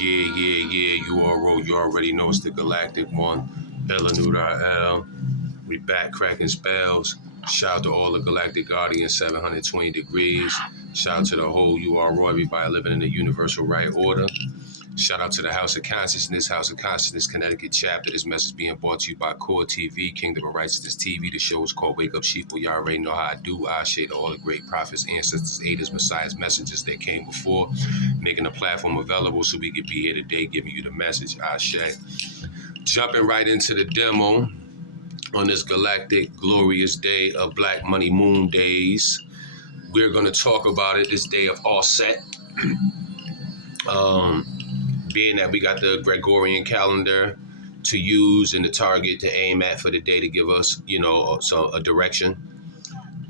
Yeah, U.R.O. You already know it's the galactic one. L. We back cracking spells. Shout out to all the galactic guardians, 720 degrees. Shout out to the whole U.R.O. Everybody living in the universal right order. Shout out to the House of Consciousness, Connecticut chapter. This message being brought to you by K.O.R TV, Kingdom of Righteousness TV. The show is called Wake Up Sheeple. Y'all already know how I do. I shade all the great prophets, ancestors, aiders, messiahs, messengers that came before, making the platform available so we could be here today giving you the message. I shade. Jumping right into the demo on this galactic glorious day of Black Money Moon days. We're going to talk about it, this day of Offset. Being that we got the Gregorian calendar to use and the target to aim at for the day to give us, a direction.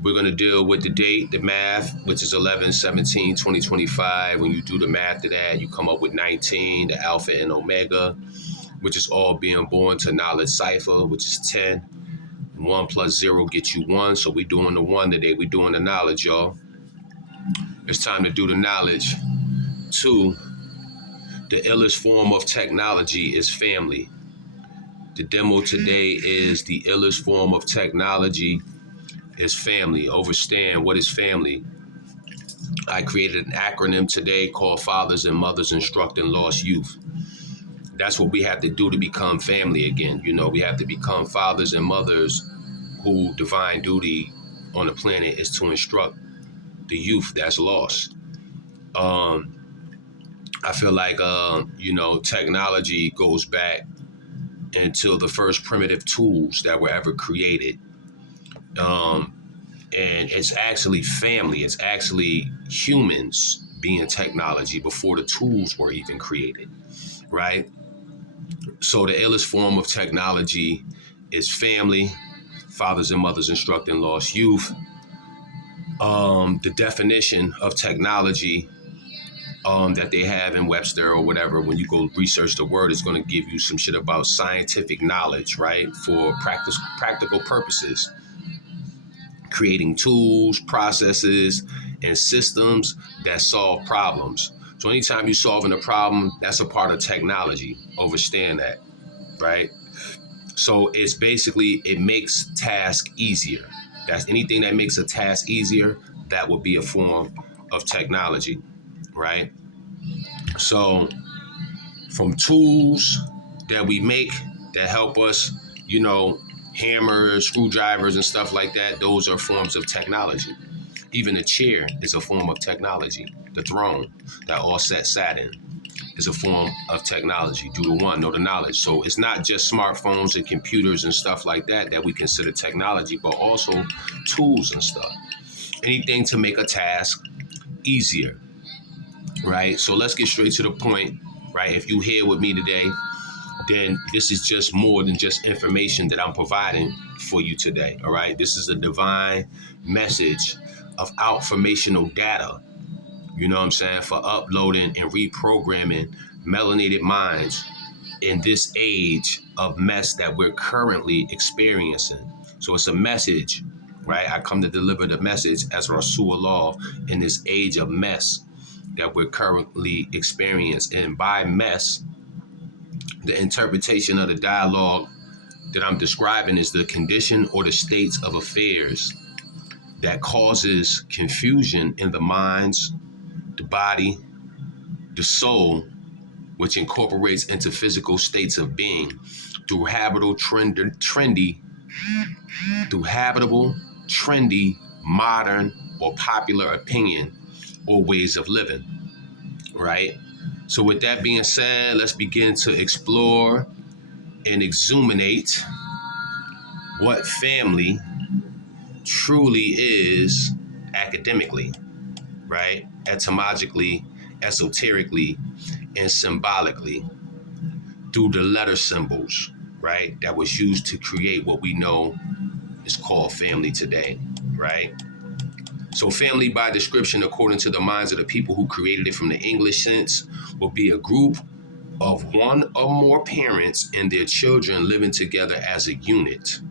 We're going to deal with the date, the math, which is 11/17/2025. When you do the math to that, you come up with 19, the alpha and omega, which is all being born to knowledge cipher, which is 10. 1 plus 0 gets you 1. So we're doing the 1 today. We're doing the knowledge, y'all. It's time to do the knowledge. 2. The illest form of technology is family. The demo today is the illest form of technology is family. Understand what is family. I created an acronym today called Fathers and Mothers Instructing Lost Youth. That's what we have to do to become family again. We have to become fathers and mothers who divine duty on the planet is to instruct the youth that's lost. I feel like, technology goes back until the first primitive tools that were ever created. And it's actually family. It's actually humans being technology before the tools were even created, right? So the illest form of technology is family, fathers and mothers instructing lost youth. The definition of technology that they have in Webster or whatever, when you go research the word, it's going to give you some shit about scientific knowledge, right? For practical purposes, creating tools, processes, and systems that solve problems. So anytime you're solving a problem, that's a part of technology. Understand that, right? So it's basically, it makes task easier. That's anything that makes a task easier, that would be a form of technology, right? So from tools that we make that help us, hammers, screwdrivers and stuff like that, those are forms of technology. Even a chair is a form of technology. The throne that Offset sat in is a form of technology. Do the one, know the knowledge. So it's not just smartphones and computers and stuff like that we consider technology, but also tools and stuff. Anything to make a task easier, right? So let's get straight to the point, right? If you here with me today, then this is just more than just information that I'm providing for you today, all right? This is a divine message of outformational data, for uploading and reprogramming melanated minds in this age of mess that we're currently experiencing. So it's a message, right? I come to deliver the message as Rasulullah in this age of mess that we're currently experiencing. And by mess, the interpretation of the dialogue that I'm describing is the condition or the states of affairs that causes confusion in the minds, the body, the soul, which incorporates into physical states of being through habitable, trendy, modern, or popular opinion or ways of living, right? So with that being said, let's begin to explore and exhuminate what family truly is academically, right? Etymologically, esoterically, and symbolically through the letter symbols, right? That was used to create what we know is called family today, right? So family by description, according to the minds of the people who created it from the English sense, will be a group of one or more parents and their children living together as a unit,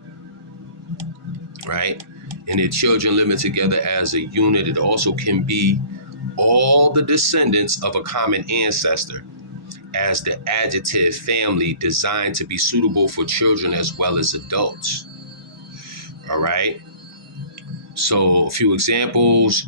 right? And their children living together as a unit. It also can be all the descendants of a common ancestor as the adjective family, designed to be suitable for children as well as adults. All right. So a few examples.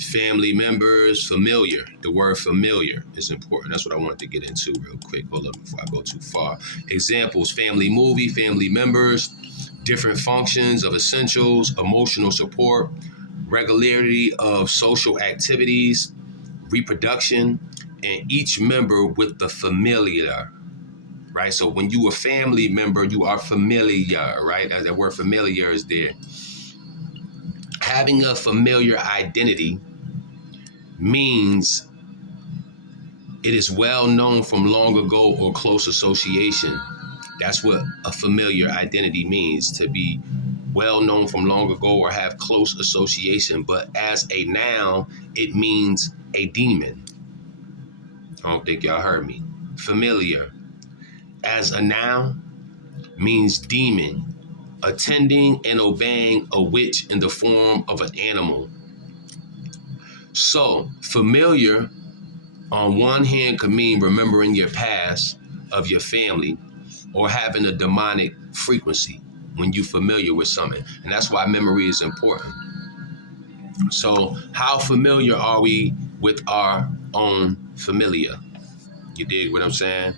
Family members, familiar. The word familiar is important. That's what I wanted to get into real quick. Hold up before I go too far. Examples: family movie, family members, different functions of essentials, emotional support, regularity of social activities, reproduction, and each member with the familiar. Right? So when you a family member, you are familiar, right? That word familiar is there. Having a familiar identity means it is well known from long ago or close association. That's what a familiar identity means, to be well known from long ago or have close association. But as a noun, it means a demon. I don't think y'all heard me. Familiar as a noun means demon, attending and obeying a witch in the form of an animal. So, familiar on one hand could mean remembering your past of your family or having a demonic frequency when you're familiar with something. And that's why memory is important. So, how familiar are we with our own familia? You dig what I'm saying?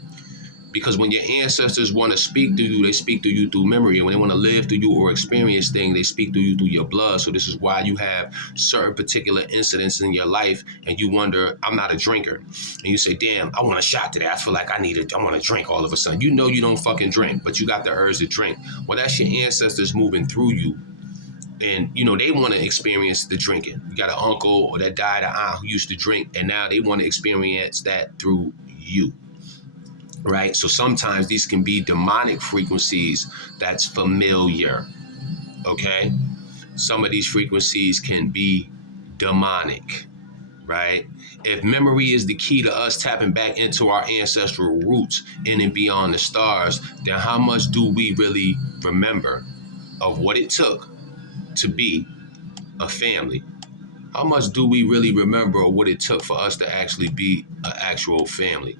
Because when your ancestors want to speak to you, they speak to you through memory. And when they want to live through you or experience things, they speak to you through your blood. So this is why you have certain particular incidents in your life and you wonder, I'm not a drinker. And you say, damn, I want a shot today. I feel like I want to drink all of a sudden. You know you don't fucking drink, but you got the urge to drink. Well, that's your ancestors moving through you. And, you know, they want to experience the drinking. You got an uncle or that died an aunt who used to drink, and now they want to experience that through you. Right? So sometimes these can be demonic frequencies that's familiar. Okay? Some of these frequencies can be demonic. Right? If memory is the key to us tapping back into our ancestral roots in and beyond the stars, then how much do we really remember of what it took to be a family? How much do we really remember what it took for us to actually be an actual family?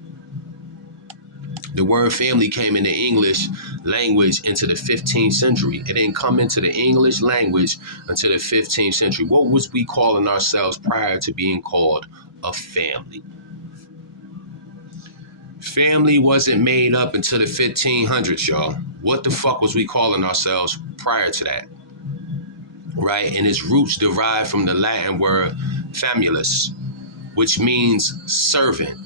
The word family came in the English language into the 15th century. It didn't come into the English language until the 15th century. What was we calling ourselves prior to being called a family? Family wasn't made up until the 1500s, y'all. What the fuck was we calling ourselves prior to that? Right? And its roots derive from the Latin word famulus, which means servant.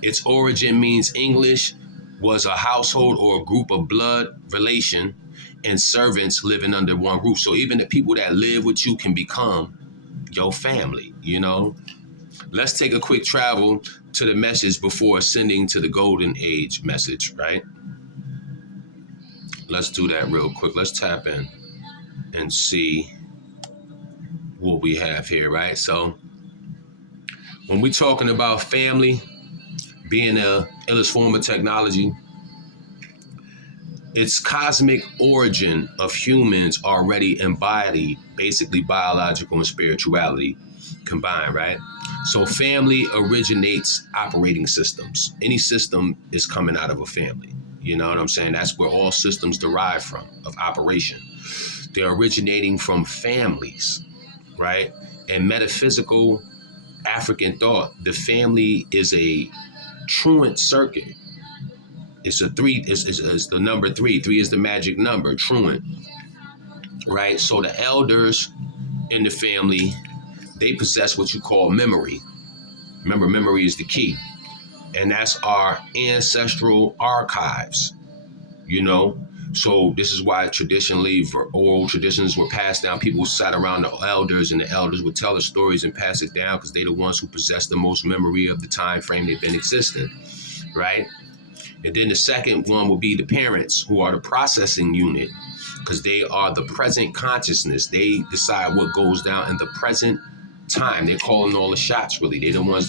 Its origin means English was a household or a group of blood relation and servants living under one roof. So even the people that live with you can become your family, you know? Let's take a quick travel to the message before ascending to the golden age message, right? Let's do that real quick. Let's tap in and see what we have here, right? So when we're talking about family, being a Illest form of technology, its cosmic origin of humans already embodied basically biological and spirituality combined, right? So family originates operating systems. Any system is coming out of a family. You know what I'm saying? That's where all systems derive from, of operation. They're originating from families, right? And metaphysical African thought, the family is a truant circuit. It's a three, it's the number three. Three is the magic number, truant. Right? So the elders in the family, they possess what you call memory. Remember, memory is the key. And that's our ancestral archives, you know? So this is why traditionally, oral traditions were passed down. People sat around the elders and the elders would tell the stories and pass it down because they're the ones who possess the most memory of the time frame they've been existing, right? And then the second one will be the parents, who are the processing unit, because they are the present consciousness. They decide what goes down in the present time. They're calling all the shots, really. They're the ones that